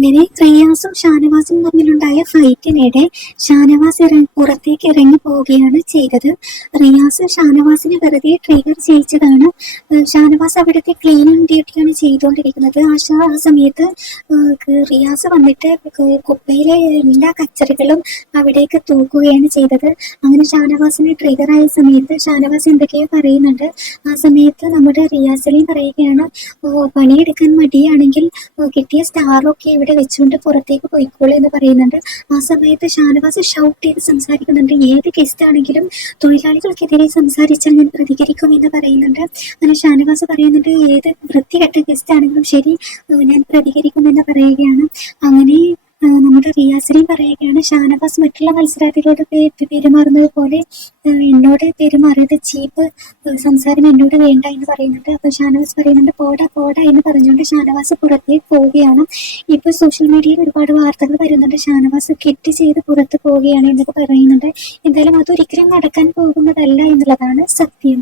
അങ്ങനെ റിയാസും ഷാനവാസും തമ്മിലുണ്ടായ ഫൈറ്റിനിടെ ഷാനവാസ് ഇറങ്ങി പുറത്തേക്ക് ഇറങ്ങി പോവുകയാണ് ചെയ്തത്. റിയാസ് ഷാനവാസിനെ വെറുതെ ട്രിഗർ ചെയ്യിച്ചതാണ്. ഷാനവാസ് അവിടുത്തെ ക്ലീനിങ് ഡ്യൂട്ടിയാണ് ചെയ്തുകൊണ്ടിരിക്കുന്നത്. ആ ആ സമയത്ത് റിയാസ് വന്നിട്ട് കുപ്പയിലെ എല്ലാ കച്ചറികളും അവിടേക്ക് തൂക്കുകയാണ് ചെയ്തത്. അങ്ങനെ ഷാനവാസിനെ ട്രിഗർ ആയ സമയത്ത് ഷാനവാസ് എന്തൊക്കെയോ പറയുന്നുണ്ട്. ആ സമയത്ത് നമ്മുടെ റിയാസലിയും പറയുകയാണ് "ഓ, പണിയെടുക്കാൻ മടിയാണെങ്കിൽ കിട്ടിയ സ്റ്റാറൊക്കെ ഇവിടെ വെച്ചുകൊണ്ട് പുറത്തേക്ക് പോയിക്കോളൂ എന്ന് പറയുന്നുണ്ട്. ആ സമയത്ത് ഷാനവാസ് ഷൗട്ട് ചെയ്ത് സംസാരിക്കുന്നുണ്ട്. ഏത് ഗസ്റ്റ് ആണെങ്കിലും തൊഴിലാളികൾക്കെതിരെ സംസാരിച്ചാൽ ഞാൻ പ്രതികരിക്കും എന്ന് പറയുന്നുണ്ട്. അങ്ങനെ ഷാനവാസ് പറയുന്നുണ്ട് ഏത് വൃത്തികെട്ട ഗസ്റ്റ് ആണെങ്കിലും ശരി ഞാൻ ഞാൻ പ്രതികരിക്കുമെന്ന് പറയുകയാണ്. അങ്ങനെ റിയാസിനെയും പറയുകയാണ് ഷാനവാസ് മറ്റുള്ള മത്സരാർത്ഥികളോട് പെരുമാറുന്നത് പോലെ എന്നോട് പെരുമാറിയത് ചീപ്പ് സംസാരം എന്നോട് വേണ്ട എന്ന് പറയുന്നുണ്ട്. അപ്പൊ ഷാനവാസ് പറയുന്നുണ്ട് പോടാ പോടാ എന്ന് പറഞ്ഞുകൊണ്ട് ഷാനവാസ് പുറത്തേക്ക് പോവുകയാണ്. ഇപ്പൊ സോഷ്യൽ മീഡിയയിൽ ഒരുപാട് വാർത്തകൾ വരുന്നുണ്ട് ഷാനവാസ് കെറ്റ് ചെയ്ത് പുറത്ത് പോവുകയാണ് എന്നൊക്കെ പറയുന്നുണ്ട്. എന്തായാലും അതൊരിക്കലും നടക്കാൻ പോകുന്നതല്ല എന്നുള്ളതാണ് സത്യം.